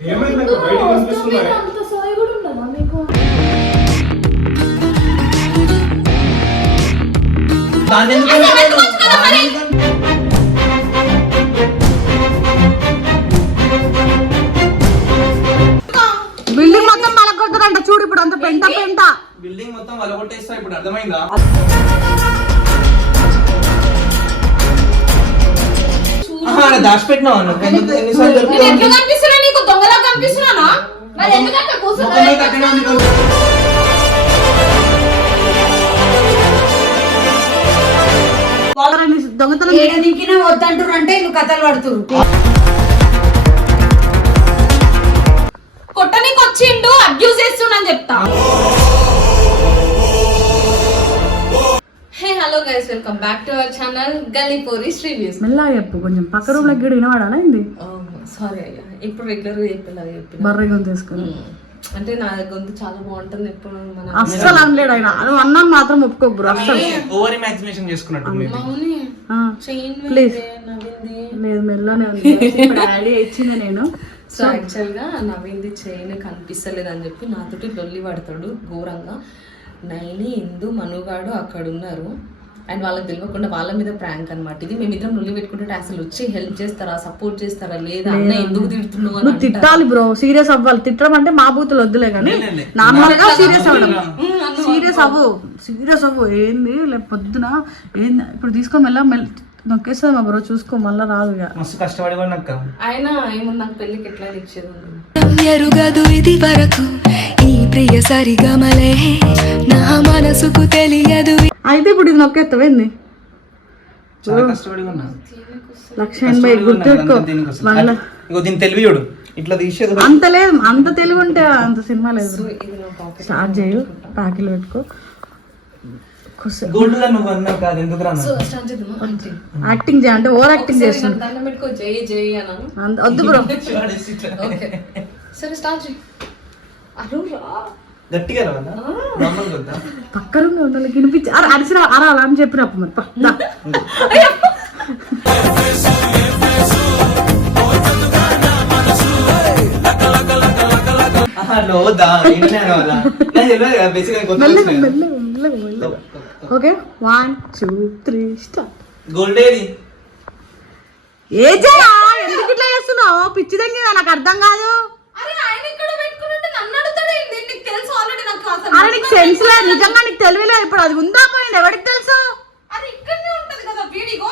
ఏమైంది? కనిపిస్తున్నాయి బిల్డింగ్ మొత్తం పలకొడుతుందంట చూడు ఇప్పుడు అంత పెంట పెంట. బిల్డింగ్ మొత్తం వలగొట్టేస్తా ఇప్పుడు అర్థమైందా? దాచిపెట్టినావా? దొంగలా కనిపిస్తున్నానా? మరి ఎందుకు అక్కడ ముఖం మీద కట్టినా ఉంది కదా. దొంగతనం ఏడ దింకినా వద్దంటారు అంటే కథలు పడుతురు కొట్టనీకి వచ్చిండు అబ్యూజ్ చేస్తుండని చెప్తా. Hey hello guys welcome back to our channel Gallipori reviews మెల్లగా చెప్పు కొంచెం పక్క రూమ్లో గిడి వినవాడా ఏంది? సారీ అయ్యా. ఇప్పుడు రెగ్యులర్ చెప్పేలాగా చెప్పిన బర్రె గొంతు తీసుకుని ఉమ్. అంటే నా గొంతు చాలా బాగుంటుంది ఎప్పుడు మన అస్సలు అనలేడు ఆయన. నువ్వు అన్నాను మాత్రం ఒప్పుకోకు బ్రో అస్సలు. ఓవర్ ఇమాజినేషన్ చేసుకున్నట్టు maybe. Chain Please. నవ్వింది. లేదు మెల్లనే ఉంది. ఇప్పుడు డాడీ ఇచ్చింది నేను. సో యాక్చువల్గా నవ్వింది చైన్ కనిపిస్తలేదు అని చెప్పి నాతోటి లొల్లి పడతాడు ఘోరంగా. నైని ఇందు మనుగాడు అక్కడ ఉన్నారు అండ్ వాళ్ళకి తెలియకుండా వాళ్ళ మీద ప్రాంక్ అన్నమాట. ఇది మేమిద్దరం లొల్లి పెట్టుకుంటే అసలు వచ్చి హెల్ప్ చేస్తారా సపోర్ట్ చేస్తారా లేదా అన్న ఎందుకు తిడుతున్నావు నువ్వు. తిట్టాలి బ్రో సీరియస్ అవ్వాలి. తిట్టడం అంటే మా బూతులు వద్దులే కానీ లే, లే. నార్మల్గా సీరియస్ అవ్వడం. సీరియస్ అవ్వు. సీరియస్ అవ్వు. ఏంది? పొద్దున ఏంది? ఇప్పుడు తీసుకో మెల్ల మెల్ల నొక్కేస్తుంది మా బ్రో చూసుకో మళ్ళా రాదు ఇక. మస్తు కష్టపడి కూడా నాకు ఆయన ఏమో నాకు పెళ్ళికి ఎట్లా ఇచ్చేది. ఎరుగదు ఇది వరకు. ఈ ప్రియ సరిగమలే. నా మనసుకు తెలియదు అయితే ఇప్పుడు ఇది నొక్కేస్తావేంది చాలా కష్టపడి ఉన్నా. లక్ష ఎనభై గుర్తుపెట్టుకో. దీని తెలివి చూడు. ఇట్లా తీసేది అంత లేదు అంత తెలివి ఉంటే అంత సినిమా లేదు. సో ఇది నా పాకెట్ స్టార్ట్ చేయు ప్యాకిల్ పెట్టుకో. గోల్డ్ నువ్వు అన్నావు కాదు ఎందుకు యాక్టింగ్ చేయ అంటే ఓవర్ యాక్టింగ్ అంత- వద్దు బ్రో. సరే స్టార్ట్ చేయి. అరు రా. గట్టిగా రాదా నార్మల్ వద్దా పక్క రూమ్లో ఉండాలి వినిపించి అర అరిసిన అర అలా అని చెప్పినప్పుడు మరి okay one two three start ఏ జరా ఎందుకు ఇట్లా చేస్తున్నావు? పిచ్చి దగ్గర నాకు అర్థం కాదు అరే ఆయన ఇక్కడ పెట్టుకున్నట్టు నన్ను అడుగుతాడు ఏంటి? నీకు తెలుసు ఆల్రెడీ నాకు అసలు అరే నీకు సెన్స్ లేదు. నిజంగా నీకు తెలియలేదు ఇప్పుడు. అది ఉందా పోయింది? ఎవరికి తెలుసు? అరే ఇక్కడనే ఉంటది కదా వీడిగో.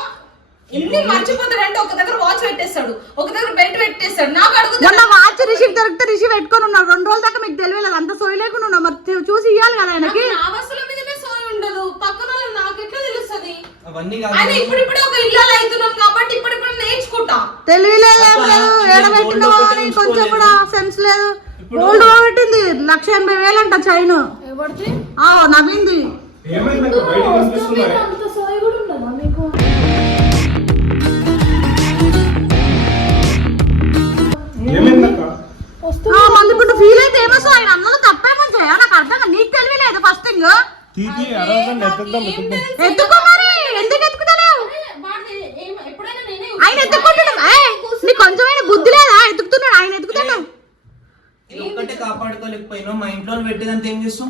ఎన్ని మర్చిపోతాడంటే ఒక దగ్గర వాచ్ పెట్టేస్తాడు ఒక దగ్గర బెల్ట్ పెట్టేస్తాడు. నాకు అడుగుతాడు వాచ్ రిసీవ్ దొరికితే రిసీవ్ పెట్టుకొని ఉన్నాడు. రెండు రోజుల దాకా మీకు తెలియలేదు. అంత సోయి లేకుండా ఉన్నావు మరి చూసి ఇవ్వాలి కదా ఆయనకి. వస్తువుల మీదనే సోయి ఉండదు. పక్కన నాకు ఎట్లా తెలుస్తుంది? అవన్నీ ఆయన ఇప్పుడు ఇప్పుడు ఒక ఇల్లాలు అవుతున్నాం కాబట్టి ఇప్పుడు ఇప్పుడు నేర్చుకుంటా తెలియలేదు ఏం లేదు ఏడబెట్టినావో అని కొంచెం కూడా సెన్స్ లేదు. గోల్డ్ పెట్టింది లక్ష ఎనభై వేలు అంట చైన్ ఆ నవ్వింది మంది ఇప్పుడు ఫీల్ అయితే ఏమొస్తుంది ఆయన అందులో తప్పేమని చేయ నాకు అర్థం. నీకు తెలియలేదు ఫస్ట్ థింగ్ ఎత్తుకో మరి ఎందుకు ఎత్తుకుతలేవు ఎప్పుడైనా నేనే ఆయన ఎత్తుకుంటున్నాడు ఏయ్, నీకు కొంచెమైనా బుద్ధి లేదా ఎత్తుకుతున్నాడు ఆయన ఎత్తుకుతున్నాడు ఇది ఒక్కటే కాపాడుకోలేకపోయినా మా ఇంట్లో పెట్టేదంత ఏం చేస్తాం?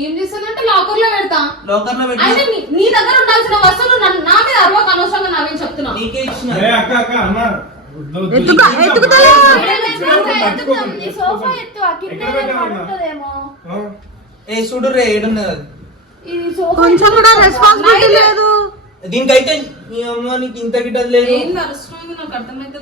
ఏం చేస్తానంటే లాకర్లో పెడతా. లోకర్లో పెట్టి నీ- దగ్గర ఉండాల్సిన వస్తువులు నా మీద అరవక అనవసరంగా నావేం చెప్తున్నా. నీకే ఇచ్చిన. ఏ అక్క అక్క అన్న. ఎత్తుకో ఈ సోఫా ఎత్తు ఆ కింద? పడుతుందేమో? ఏ చూడు రే ఏడున్నది. ఈ సోఫా కొంచెం కూడా రెస్పాన్సిబిలిటీ లేదు. దీనికైతే నీ అమ్మ నీకు ఇంత గిట్టదు లేదు. ఏం అరుస్తున్నావు నాకు అర్థమైతే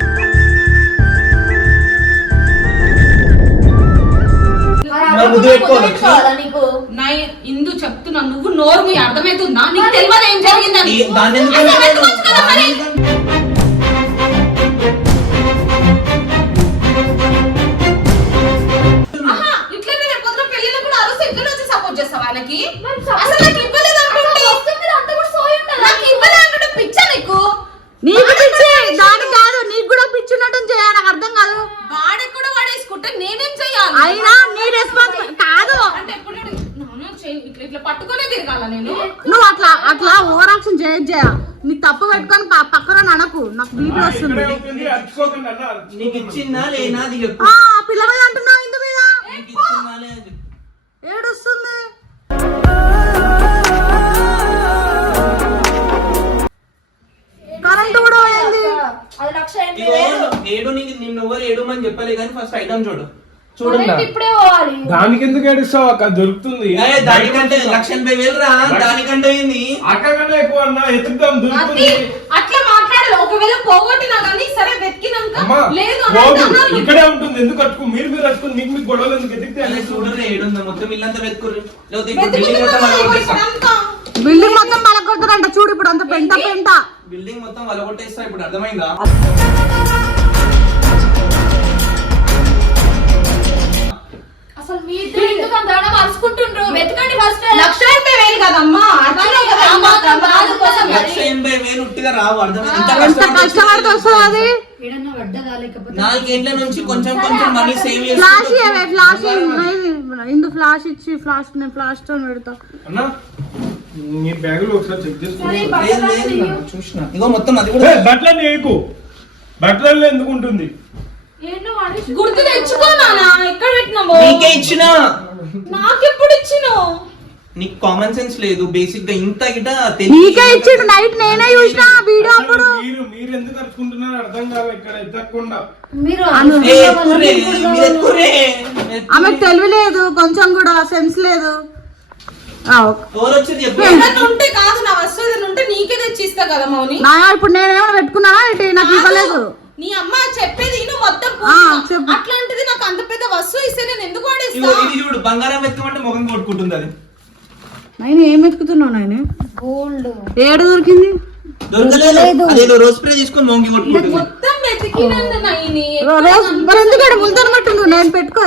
నా ఇందు చెప్తున్నా నువ్వు నోరు మీ అర్థమవుతుందా? నీకు తెలియదు ఏం జరిగిందని. నాకు బీపీ వస్తుంది. లేనా అది ఇందు మీద. ఏడుస్తుంది. ఏడు కానీ ఫస్ట్ చూడు. చూడండి. ఏడుస్తావు అక్కడ దొరుకుతుంది. దానికంటే లక్ష ఎనభై వేలు రా దానికంటే అక్కడ ఎక్కువ అన్న ఎత్తుకుదాం దొరుకుతుంది. అట్లా ఒకవేళ పోగొట్టినా కానీ సరే వెతికినాక లేదు. ఇక్కడే ఉంటుంది ఎందుకు కట్టుకు మీరు మీరు కట్టుకుని మీకు మీకు గొడవలు ఎందుకు ఎదిగితే అదే చూడరు ఏడుందో మొత్తం ఇల్లంతా ఇప్పుడంతా. బిల్డింగ్ మొత్తం పలకొడుతారంట చూడు ఇప్పుడు అంత పెంట పెంట. బిల్డింగ్ మొత్తం వలగొట్టేస్తా ఇప్పుడు అర్థమైందా? రావు కష్టపడితే వస్తుంది అది? నాలుగేండ్ల నుంచి కొంచెం కొంచెం మనీ సేవ్ ఫ్లాష్ చేసి ఇవ్వే ఫ్లాష్ ఇందు ఫ్లాష్ ఇచ్చి ఫ్లాష్ నేను ఫ్లాష్తో పెడతా. అన్న నీ బ్యాగులో ఒకసారి చెక్ చేసుకో. చూసిన. ఇగో మొత్తం అది కూడా బట్టలు నీకు బట్టలలో ఎందుకు ఉంటుంది? గుర్తు తెచ్చుకో నాన్న ఎక్కడ పెట్టినావు? నీకే ఇచ్చిన. నాకెప్పుడు ఇచ్చినావు? నీకు కామన్ సెన్స్ లేదు. బేసిక్గా ఇంత గిట నీకే ఇచ్చిండు. నైట్ నేనే చూసిన వీడియో అప్పుడు. మీరు మీరు ఎందుకు అరుచుకుంటున్నారు? అర్థం కాదు ఇక్కడ ఎత్తకుండా. మీరు. ఆమెకు తెలివి లేదు కొంచెం కూడా సెన్స్ లేదు. ఉంటే కాదు నా వస్తువు ఏదైనా ఉంటే నీకే తెచ్చి ఇస్తా కదా మౌని. నా ఇప్పుడు నేనేమైనా పెట్టుకున్నానా ఇటు నాకు ఇవ్వలేదు. నీ అమ్మ చెప్పేది నువ్వు మొత్తం. అట్లాంటిది నాకు అంత పెద్ద వస్తువు ఇస్తే నేను ఎందుకు వాడేస్తా? చూడు బంగారం ఎత్తుమంటే ముఖం కొట్టుకుంటుంది అది. నేను ఏం ఎత్తుకుతున్నావు నాయన? గోల్డ్. ఏడు దొరికింది? దొరకలేదు. రోజ్ స్ప్రే తీసుకొని మొంగి కొట్టుకుంటుంది. మొత్తం వెతికినందు రోజు మరి నేను పెట్టుకో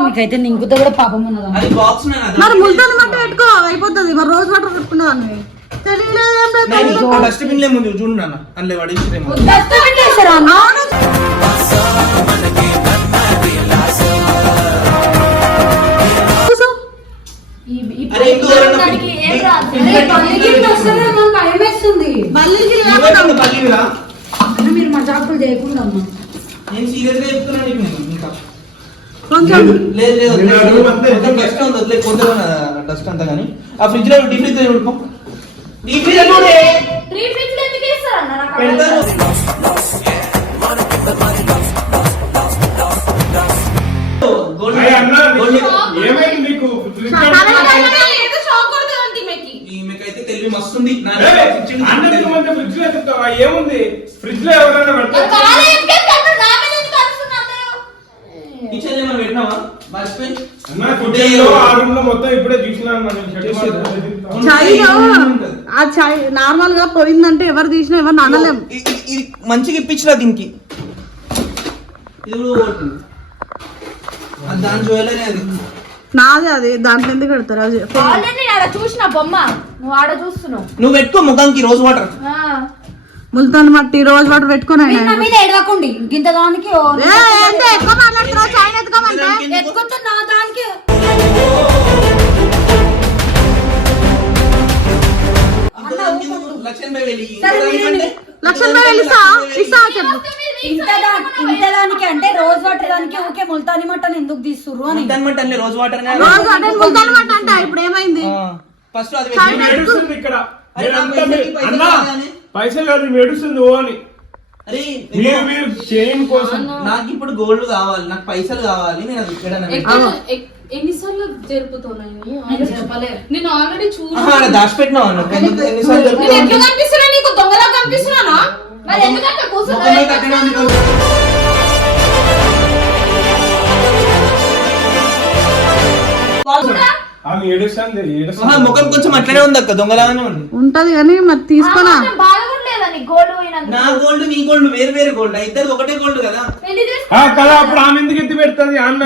మీకైతే నింకుతో కూడా పాపం ఉన్నదా? అది బాక్స్ మరి ముల్తాన్ మట్టు పెట్టుకో అయిపోతుంది. మరి రోజు వాటర్ లేదు తెలియలేదు. డస్ట్బిన్ లే ముందు చూడు నాన్న. అందులో పడేసిరేమో అవును. మీరు మజాకులు చేయకుండా అమ్మా. నేను సీరియస్గా చెప్తున్నాను నేను ఇంకా. కొంచెం లేదు లేదు. డస్ట్ ఉంది వదిలే డస్ట్ అంతా కానీ ఆ ఫ్రిడ్జ్లో ఫ్రిడ్జ్ ఫ్రిడ్జ్ అర్థం పెడతారు. ఏమైంది నీకు ఏదో షాక్ కొడుతుంది ఈమెకి ఈమెకైతే తెలివి మస్తుంది నా ఏయ్, ఇచ్చింది అన్న తెలివి. నువ్వు ఫ్రిడ్జ్లో చెప్తావా ఏముంది ఫ్రిడ్జ్లో ఎవరైనా నాకు పెడతారు కాలే ఎక్కేసి కిచెన్ ఏమైనా పెట్టినావా? మర్చిపోయి. అన్న కిచెన్లో ఆ రూమ్లో మొత్తం ఇప్పుడే ఆ చాయ్ నార్మల్గా పోయిందంటే ఎవరు తీసినా ఎవరు అనలేం ఇ- ఇ- ఇది మంచిగా ఇప్పించిన దీనికి. ఇది దాని అది. నాదే అది దాంట్లో ఎందుకు పెడతారు? అది ఆల్రెడీ ఆడ చూసిన బొమ్మ నువ్వు ఆడ చూస్తున్నావు. నువ్వు పెట్టుకో ముఖంకి రోజ్ వాటర్. ఆ. ముల్తాన్ మట్టి రోజు వాటర్ పెట్టుకుని నా మీద ఎడవకండి ఇంత దానికి ఓ- అంటే ఎక్కువ మాట్లాడుతున్నావు? చాయ్ ఎత్తుకోమంటే ఎత్తుకుతున్నా దానికి లక్ష ఎనభై వేలు ఇయ్యి. సరే, దానికంటే- లక్ష రూపాయలు ఇస్తా ఇస్తా చెప్పు. ఇంత దా- ఇంత దానికి అంటే రోజు వాటర్ దానికి ఓకే ముల్తాని మట్టని ఎందుకు తీస్తుర్రు అని. ముల్తాన్ మట్టి అన్ని రోజ్ వాటర్ ముల్తాన్ మట్టి అంటే ఇప్పుడు ఏమైంది? ఫస్ట్ అది ఇక్కడ. పైసలు, కాదు ఈమె ఏడుస్తుంది ఓ అని. నాకు ఇప్పుడు గోల్డ్ కావాలి నాకు పైసలు కావాలి నేను అది ఇక్కడ ఎన్నిసార్లు జరుపుతున్నాయి నేను? ఆల్రెడీ ఎన్ని- ఎన్నిసార్లు కనిపిస్తున్నా నీకు? దొంగలా కనిపిస్తున్నానా? మరి ఎందుకంటే కూర్చున్నా ముఖం కొంచెం అట్లనే ఉంది అక్క దొంగలాగానే ఉంది. ఉంటది కానీ మరి తీసుకోనా? నీ గోల్డ్ నా గోల్డ్ వేరు వేరు గోల్డ్. ఇద్దరు ఒకటే గోల్డ్ కదా. అప్పుడు ఆమె ఎందుకు ఎత్తి పెడుతుంది? ఆమె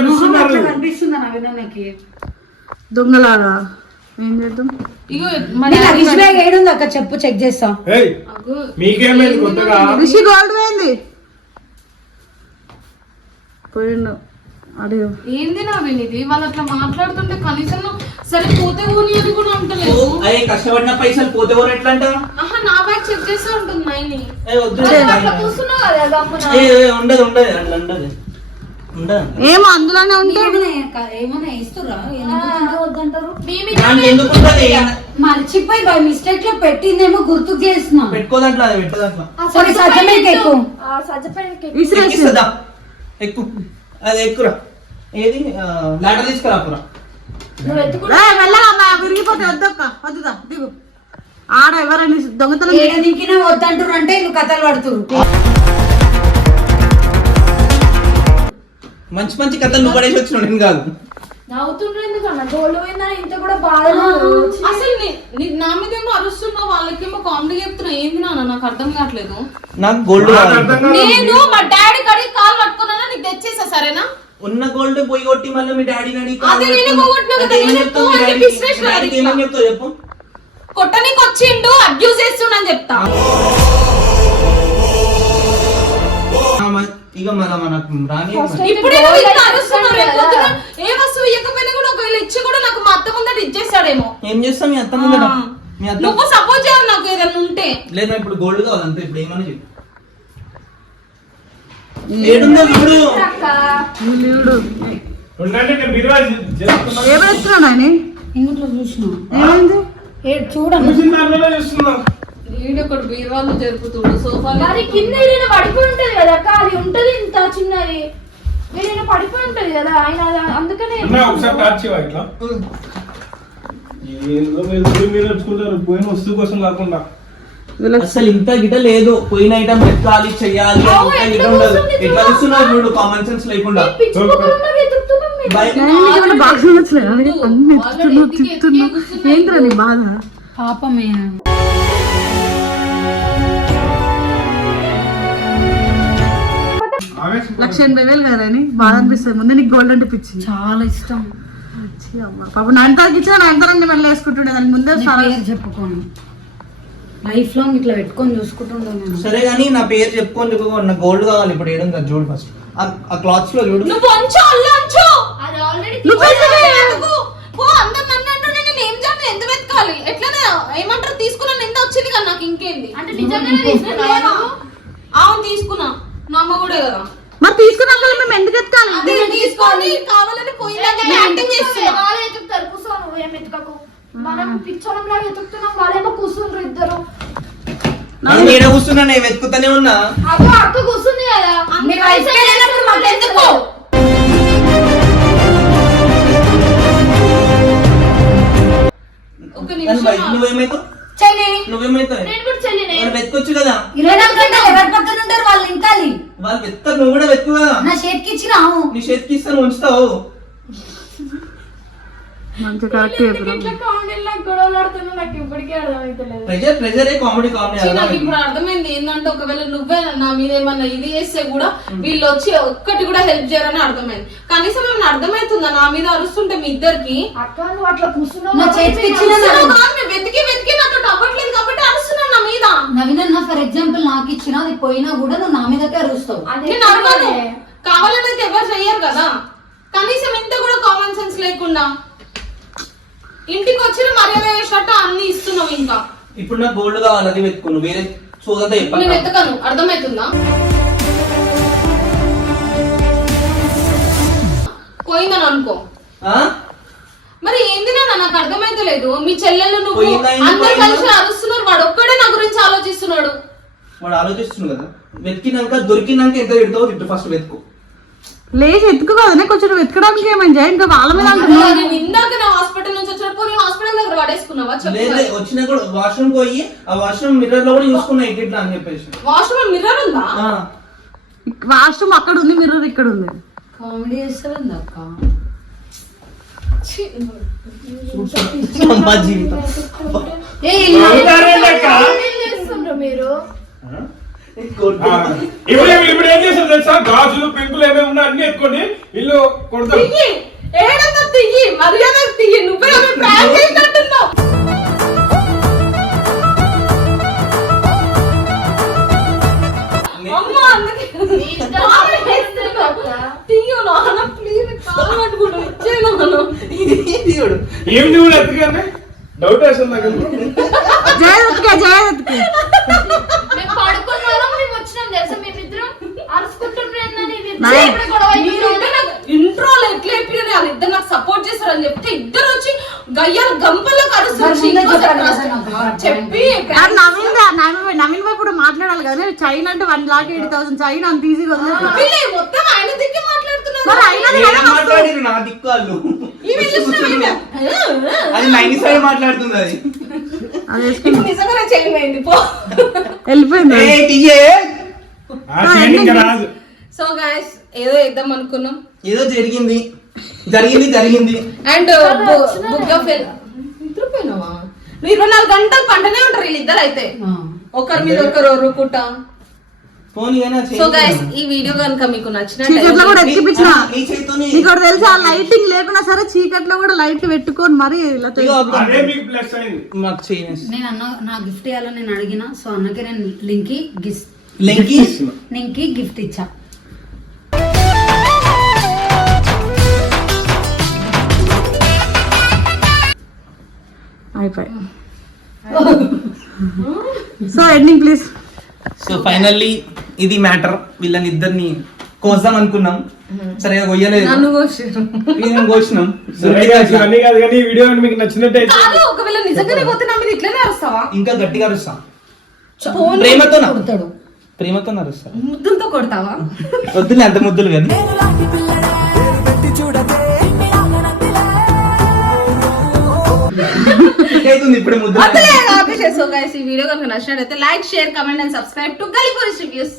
దొంగలాగా. ఏం చేద్దాం? ఇగో మరి నీ లగేజ్ బ్యాగ్ ఏడుంది అక్క చెప్పు చెక్ చేస్తాం. ఏయ్ మీకేమైంది కొత్తగా? రిషి గోల్డ్ పోయింది. పోయిండు. అడిగు. ఏంది నా వినిది వాళ్ళు అట్లా మాట్లాడుతుంటే కనీసం సరే పోతే ఊని అని కూడా అంటలేదు అయ్యే కష్టపడిన పైసలు పోతే కూడా ఎట్లా అంట ఆహా నా బ్యాగ్ చెక్ చేస్తే ఉంటుంది అట్లా కూర్చున్నావు కదా గమ్మున. ఉండదు ఉండదు అట్లా ఉండదా? ఏమో అందులోనే ఉంటే ఏమైనా ఏమైనా వేస్తురా ఎందుకు వద్దంటారు? మీ మీద దాంట్లో ఎందుకు ఉంటది? మర్చిపోయి బై మిస్టేక్లో పెట్టిందేమో గుర్తుకు చేస్తున్నా పెట్టుకోదంట్లో పెట్టదంట్లో ఆ సరే, సజ్జ సజ్జ పైన మీద ఎక్కు. ఆ సజ్జ పైన ఎక్కు. విసిరేసి. ఎక్కిస్తుందా? ఎక్కు. అది ఎక్కురా. ఏది? లాటర్ తీసుకురాకురా నువ్వు ఎత్తుకుంటా. రా, మెల్లగా అమ్మా, విరిగిపోతే వద్దక్క వద్దుదా? దిగు. ఆడ ఎవరైనా దొంగతనం ఏడ దింకినా వద్దంటారు అంటే వీళ్ళు కథలు పడుతురు మంచి మంచి కథలు నువ్వు పడేసి వచ్చినావు నేను కాదు. నవ్వుతుండ్రు ఎందుకన్నా గోల్డ్ పోయిందని ఇంత కూడా బాధ అసలు నీ- మీద ఏమో అరుస్తున్నావు వాళ్ళకేమో కామెడీ చెప్తున్నా ఏంది నాన్న? నాకు అర్థం కావట్లేదు. నాకు గోల్డ్ నాకు అర్థం కాదు. నేను మా డాడీ కడిగి కాలు పట్టుకున్నానా? నీకు తెచ్చేసా సరేనా? ఉన్న గోల్డ్ పోయి కొట్టి మళ్ళీ మీ డాడీని అడిగి అదే నేనే పోగొట్టినా కదా, నేను డాడీకి? ఏమని చెప్తావు చెప్పు. కొట్టనికి వచ్చిండు అబ్యూజ్ చేస్తుండని చెప్తా. ఇక మన మనకు రాని ఇప్పుడే నువ్వు ఇంత అరుస్తున్నావు. రేపు పొద్దున ఏ వస్తువు ఇవ్వకపోయినా కూడా ఒకవేళ ఇచ్చి కూడా నాకు మా అత్త ముందట ఇచ్చేస్తాడేమో. ఏం చేస్తాం మీ అత్త ముందర ఆ. మీ అత్త నువ్వు సపోర్ట్ చేయాలి నాకు ఏదైనా ఉంటే. లేదు నాకు ఇప్పుడు గోల్డ్ కావాలి అంతే ఇప్పుడు ఏమని చెప్పు. ఏడుందో చూడు. వీడు ఉండండి నేను బీరువా చేస్తున్నా ఏమేస్తున్నాడు ఆయన ఇంట్లో చూసిన ఏమైంది? చూడండి చూసిన చూస్తున్నా బీరువాళ్ళు జరుపుతుండు సోఫా మరి కింద ఏదైనా పడిపోయి ఉంటది కదా అక్క అది ఉంటది ఇంత చిన్నది. ఏదైనా పడిపోయి ఉంటది కదా ఆయన అది- అందుకనే ఉన్నా ఒకసారి టార్చ్ ఇవ్వ ఇట్లా? ఏందో మీరు ఊరి మీద వచ్చుకుంటారు పోయిన వస్తువు కోసం కాకుండా. వీళ్ళకి అసలు ఇంత గిట లేదు పోయిన ఐటమ్ ఎత్తాలి చెయ్యాలి అవు, అంత గిట ఎట్లా ఉండదు ఎట్లా చూడు. చూస్తున్నావు చూడు కామన్ సెన్స్ లేకుండా. పిచ్చి కుక్కలున్నా వెతుకుతున్నాం మేము. బయ- ఏమైనా బాక్స్ నచ్చలేదు అన్ని ఎత్తుతున్నావు తిట్టున్నావు ఏంద్రా నీ బాధ? పాపమే. లక్ష ఎనభై వేలు కదా అని బాధ అనిపిస్తుంది. ముందే నీకు గోల్డ్ అంటే పిచ్చి. చాలా ఇష్టం. పాపం నా అంతా ఇచ్చిన నా అంతరంగా మళ్ళీ వేసుకుంటుండే. దానికి ముందే నీ చాలా పేరు చెప్పుకోను. లైఫ్ లాంగ్ ఇట్లా పెట్టుకొని చూసుకుంటుండే నేను. సరే కానీ నా పేరు చెప్పుకొని చెప్పు నా గోల్డ్ కావాలి ఇప్పుడు. ఏడుంది అది చూడు ఫస్ట్ ఆ క్లాత్స్లో చూడు. నువ్వు వంచు అల్లు అంచు అది ఆల్రెడీ నువ్వు? పో అందరు నన్ను అంటుంటే నేను ఏం చేయాలి? ఎంత వెతకాలి? ఎట్లనే? ఏమంటారు? తీసుకున్నాను ఎంత వచ్చింది కదా నాకు ఇంకేంది? అంటే నిజంగానే తీసుకున్నావా నువ్వు? అవును తీసుకున్నా. నా అమ్మ కూడా కదా. మరి తీసుకున్నాక మేము ఎందుకు ఎత్తాలి అదే తీసుకొని కావాలని పోయిందని యాక్టింగ్ చేస్తున్నా వాళ్ళు వెతుకుతారు కూర్చో నువ్వు ఏం వెతకకు మనం పిచ్చోళం లాగా వెతుకుతున్నాం వాళ్ళేమో కూర్చుండ్రు ఇద్దరు. నేను ఈడ కూర్చున్నా నేను వెతుకుతానే ఉన్నా. అక్క అక్క కూర్చుంది కదా. మీరు వెతికే లేనప్పుడు మాకు ఎందుకు? ఒక కానీ నిమిషం బయట నువ్వేమైతావు? చెల్లి. నువ్వేమైతావు? నేను కూడా చెల్లినే. వాళ్ళు వెతుకొచ్చు కదా. ఇరవై నాలుగు గంటలు ఎవరి పక్కన ఉంటారు వాళ్ళు ఇంకాలి. వాళ్ళు నువ్వు కూడా వెతుకు కదా. నా చేతికి ఇచ్చినావు నీ చేతికి ఇస్తాను ఉంచుతావు. మంచి కరెక్ట్ చెప్పినావు ఇట్లా కామెడీలో గొడవలు ఆడుతున్నా నాకు ఇప్పటికీ అర్థమైతలేదు. ప్రెజర్ ప్రెజరే కామెడీ కామెడీ ఛీ, నాకు ఇప్పుడు అర్థమైంది. ఏంటంటే ఒకవేళ నువ్వే నా మీద ఏమన్నా ఇది చేస్తే కూడా వీళ్ళు వచ్చి ఒక్కటి కూడా హెల్ప్ చేయరని అర్థమైంది. కనీసం ఏమైనా అర్థమవుతుందా నా మీద అరుస్తుంటే మీ ఇద్దరికి? అక్క నువ్వు అట్లా కూర్చున్నావు. నా కాబట్టి చేతికి నేను ఇచ్చిన అరుస్తున్నావు కాదు, నేను వెతికి వెతికి నాతో అవ్వట్లేదు కాబట్టి అరుస్తున్నాను నా మీద. నవీన్ అన్న ఫర్ ఎగ్జాంపుల్ నాకు ఇచ్చిన అది పోయినా కూడా నువ్వు నా మీదకే అరుస్తావు. నేను అడగను కావాలని అయితే ఎవరు చెయ్యరు కదా. కనీసం ఇంత కూడా కామన్ సెన్స్ లేకుండా. ఇంటికి వచ్చిన మర్యాద చేసినట్టు అన్ని ఇస్తున్నావు ఇంకా. ఇప్పుడు నాకు గోల్డ్ కావాలి అది వెతుకు నువ్వు వేరే సోదంతా నేను వెతకను. అర్థమవుతుందా పోయిందని అనుకో. మరి ఏంది నాన్న? నాకు అర్థమైతలేదు. మీ చెల్లెలు నువ్వు పోయిందా, ఎందుకు అందరు పోయిందా? కలిసి అరుస్తున్నారు. వాడు ఒక్కడే నా గురించి ఆలోచిస్తున్నాడు. వాడు ఆలోచిస్తున్నాడు కదా. వెతికినాక దొరికినాక ఎంత తిడతావు తిట్టు. ఫస్ట్ వెతుకు. లేచి ఎత్తుకు కదనే కొంచెం వెతకడానికి ఏమైంది ఇంకా వాళ్ళ మీద అంటున్నావు నేను ఇందాక నా హాస్పిటల్ నుంచి వచ్చినప్పుడు నీ హాస్పిటల్ దగ్గర పడేసుకున్నావా లేదు చెప్పు లేదు, వచ్చినా కూడా వాష్రూమ్ పోయి ఆ వాష్రూమ్ మిర్రర్లో కూడా చూసుకున్నా ఇట్లా అని చెప్పేసి. వాష్రూమ్ మిర్రర్ ఉందా? ఆ, వాష్రూమ్ అక్కడ ఉంది మిర్రర్ ఇక్కడ ఉంది. కామెడీ చేస్తుంది అక్క. మా జీవితం మీరు ఇప్పుడు ఏం- ఇప్పుడు ఏం చేస్తారు తెలుసా గాజులు పెంకులు ఏమేమి ఉన్నా అన్ని ఎత్తుకొని ఇల్లు కొడతాం తియ్యి ఏడంతా తియ్యి మర్యాద నువ్వే వచ్చినాం తెలుసా మేమిద్దరం అరుచుకుంటుంటే ఏందని? నాయ్. ఇప్పుడు గొడవ ఇంట్రోలో ఎట్లా చెప్పిన వాళ్ళిద్దరు నాకు సపోర్ట్ చేస్తారని చెప్తే ఇద్దరు వచ్చి గయ్యాలు నాకు. చెప్పి నవీన్ నవీన్ బాయ్ కూడా మాట్లాడాలి కదా? చైన్ అంటే one lakh eighty thousand. Chain అంత ఈజీగా మొత్తం ఆయన దిక్కి మాట్లాడుతున్నారు. అది నైన్ సైడ్ మాట్లాడుతుంది అది. సో గాయస్ ఏదో వేద్దాం అనుకున్నాం. ఏదో జరిగింది. జరిగింది జరిగింది. అండ్ బుక్ ఆఫ్ నిద్రపోయినావా? నువ్వు ఇరవై నాలుగు గంటలు పంటనే ఉంటారు వీళ్ళిద్దరు అయితే. ఆ. ఒకరి మీద ఒకరు ఏనా సో గైస్ ఈ వీడియో కనుక మీకు చీకట్లో కూడా ఎక్కిపించిన. నీ చేతితోని ఇక్కడ తెలుసా లైటింగ్ లేకున్నా సరే చీకట్లో కూడా లైట్ పెట్టుకొని మరి ఇలా నేను అన్న నా గిఫ్ట్ ఇవ్వాలని నేను అడిగిన సో అన్నకి నేను లింకి గిఫ్ట్ లింకి లింకి గిఫ్ట్ ఇచ్చా. అయిపోయి. So ending please so finally ఇది మ్యాటర్. వీళ్ళని ఇద్దరిని కోద్దాం అనుకున్నాం. సరే కొయ్యలేదు. నన్ను కోసారు కోసినాం. కాదు కానీ ఈ వీడియో మీకు కాదు ఒకవేళ నిజంగానే పోతే నా మీద ఇట్లనే అరుస్తావా? ఇంకా గట్టిగా అరుస్తాం. ప్రేమతో కొడతాడు. ప్రేమతో అరుస్తాం ముద్దులతో కొడతావా? వద్దులే అంత ముద్దులు కానీ. ఇప్పుడే సో గైస్ ఈ వీడియో కనుక నచ్చినట్లయితే like share comment and subscribe to Galipori reviews.